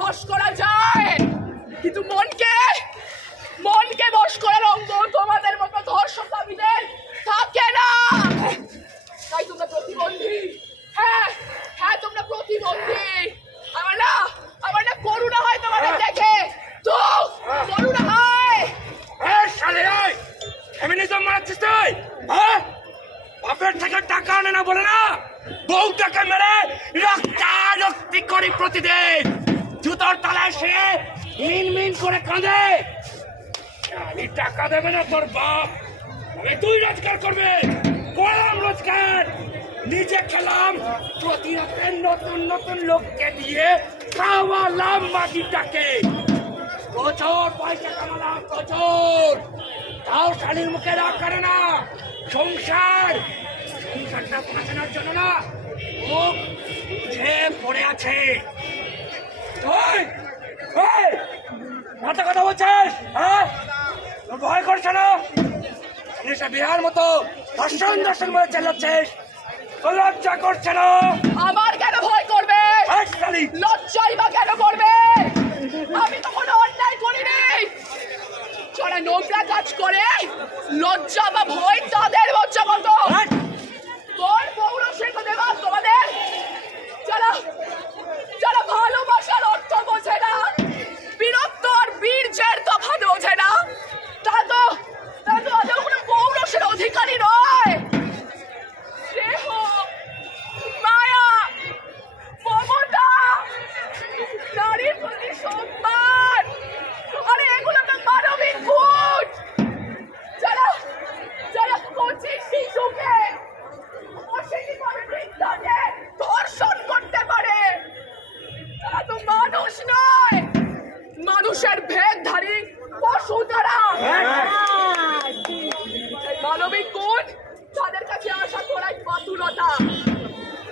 বশ করা যায়। কিন্তু মনকে মনকে বশ করার অঙ্গ তোমাদের মতো ধর্ষকামীদের থাকে না। তাই তোমরা প্রতিবন্ধী। হ্যাঁ হ্যাঁ তোমরা প্রতিবন্ধী। আমার না আমার না করুণা হয় তোমাদের দেখে। তো করুণা হয়। এই শালে এই ফেমিনিজম মারাচ্ছিস তুই? হ্যাঁ? বাপের থেকে টাকা আনে না বলে না? বউ টাকা মেরে রক্তারক্তি করি প্রতিদিন। জুতোর তলায় সে মিন মিন করে কাঁদে। আমি টাকা দেবে না তোর বাপ। তবে তুই রোজগার করবে। করলাম রোজগার। নিজে খেলাম। প্রতিরোধে নতুন নতুন লোককে দিয়ে খাওয়ালাম মাটিটাকে। প্রচুর পয়সা কামালাম, প্রচুর। তাও শালির মুখে রাগ করে না। সংসার। সংসারটা বাঁচানোর জন্য না, মুখ বুঝে পড়ে আছে। মাথা কথা বলছিস? হ্যাঁ? ভয় করছে না? জিনিসটা বিহার মতো দর্শন দর্শন করে চালাচ্ছিস। লজ্জা করছে না? আমার কেন ভয় করবে? লজ্জাই বা কেন করবে? আমি তো কোনো অন্যায় করিনি। যারা নোংরা কাজ করে লজ্জা বা ভয় তাদের লজ্জা কত এই, কোন পৌরসের দেবা তোমাদের যারা যারা ভালোবাসার অর্থ বোঝে না বীরত্ব আর বীর্যের তফাৎ বোঝে না তা তো তা তো আদৌ কোনো পৌরসের অধিকারী নয় স্নেহ মায়া মমতা নারীর প্রতি সম্মান আরে এগুলো তো মানবিক গুণ যারা যারা কচি শিশুকে অশীতিপর বৃদ্ধকে ধর্ষণ করতে পারে তারা তো মানুষ নয় মানুষের ভেদধারী পশু তারা এই মানবিক গুণ তাদের কাছে আশা করাই বাতুলতা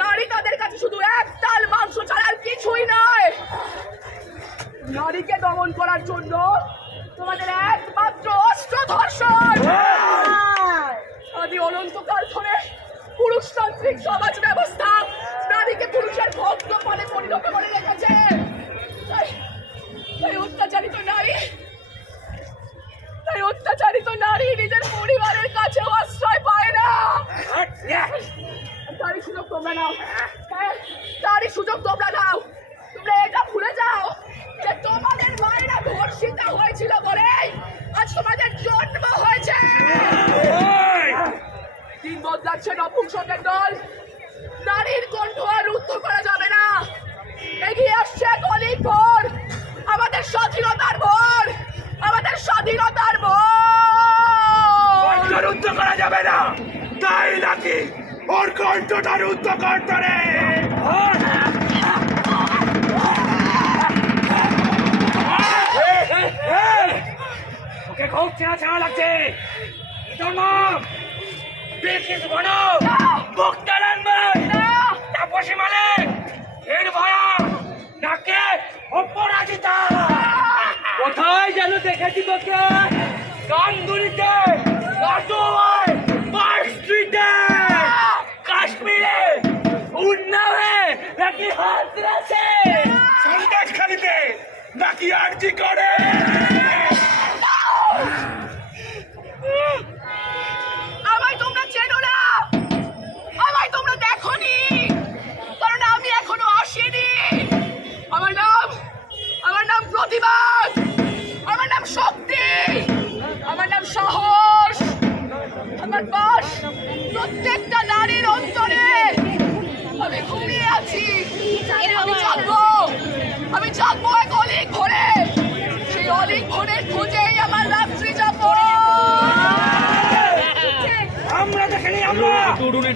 নারী তাদের কাছে শুধু এক তাল মাংস ছাড়া কিছুই নয়। নারীকে দমন করার জন্য তোমাদের একমাত্র অস্ত্র ধর্ষণ আদি অনন্তকাল ধরে পুরুষতান্ত্রিক সমাজ ব্যবস্থা নারীকে পুরুষের ভক্ত পদে পরিণত করে রেখেছে। তাই অত্যাচারিত নারী তাই অত্যাচারিত নারী নিজের পরিবারের কাছেও আশ্রয় পায় না। তারই সুযোগ তোমরা নাও। হ্যাঁ, তারই সুযোগ তোমরা নাও। তোমরা এটা ভুলে যাও যে তোমাদের মায়েরা ধর্ষিত হয়েছিল বলেই আজ তোমাদের জন্ম হয়েছে। দিন বদলাচ্ছে নপুংসকের দল? নারীর কণ্ঠ আর রুদ্ধ করা যাবে না। এগিয়ে আসছে কলির ভোর। আমাদের স্বাধীনতার ভোর। আমাদের স্বাধীনতার ভোর। রুদ্ধ করা যাবে না। তাই নাকি? ওর কণ্ঠটা রুদ্ধ করতে রে। ওকে খুব চেনা চেনা লাগছে। কোথায় যেন দেখেছি তোকে? কাটোয়ায় পার্ক নাকি আরজি করে? তোমরা চেনো না। আমায় তোমরা দেখোনি। কারণ আমি এখনও আসিনি। আমার নাম আমার নাম প্রতিবাদ। আমার নাম শক্তি। আমার নাম সাহস। আমার বাস প্রত্যেকটা নারীর অন্তরে। আমি ঘুমিয়ে আছি। আমি জাগবো। আমি জাগবো এক অলিক ভরে সেই অলিক ভোরের খোঁজেই আমার রাত্রি যাব আমরা দেখিনি আমরা যে গোটা পৃথিবী তোকে জানবে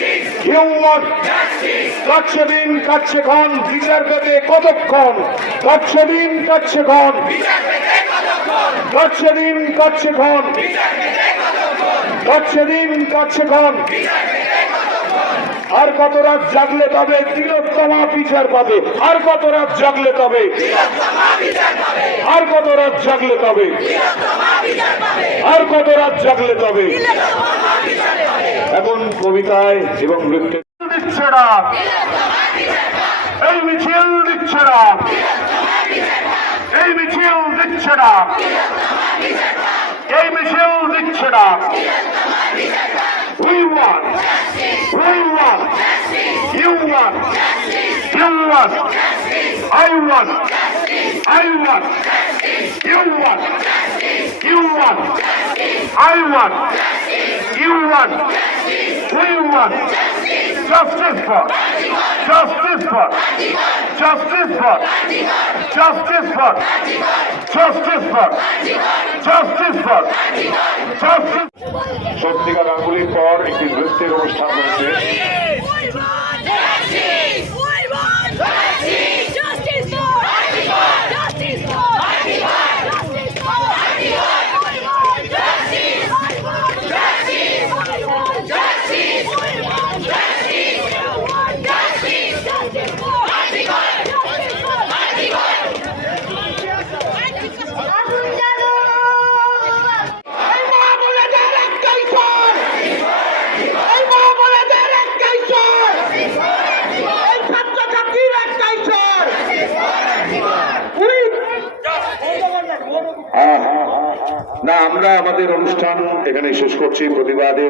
কতক্ষণ? আর কত রাত জাগলে তবে তিলোত্তমা বিচার পাবে। আর কত রাত জাগলে তবে আর কত রাত জাগলে তবে আর কত রাত জাগলে তবে এবং কবিতায় এবং নৃত্যে দিচ্ছে না এই মিছিল দিচ্ছে না। এই মিছিল দিচ্ছে না। এই মিছিল দিচ্ছে না। You want, you want, you want, you want, you want. I want. You want. We want. Justice for. Justice for. Justice for. Justice for. Justice for. Justice for. Justice. সত্যিকার গাঙ্গুলির পর একটি নৃত্যের অনুষ্ঠান হয়েছে এই মা বোনেদের একটাই স্বর এই মা বোনেদের একটাই স্বর এই ছাত্রছাত্রীর একটাই স্বর উই- হ্যাঁ, হ্যাঁ, হ্যাঁ, হ্যাঁ। না আমরা আমাদের অনুষ্ঠান এখানে শেষ করছি প্রতিবাদের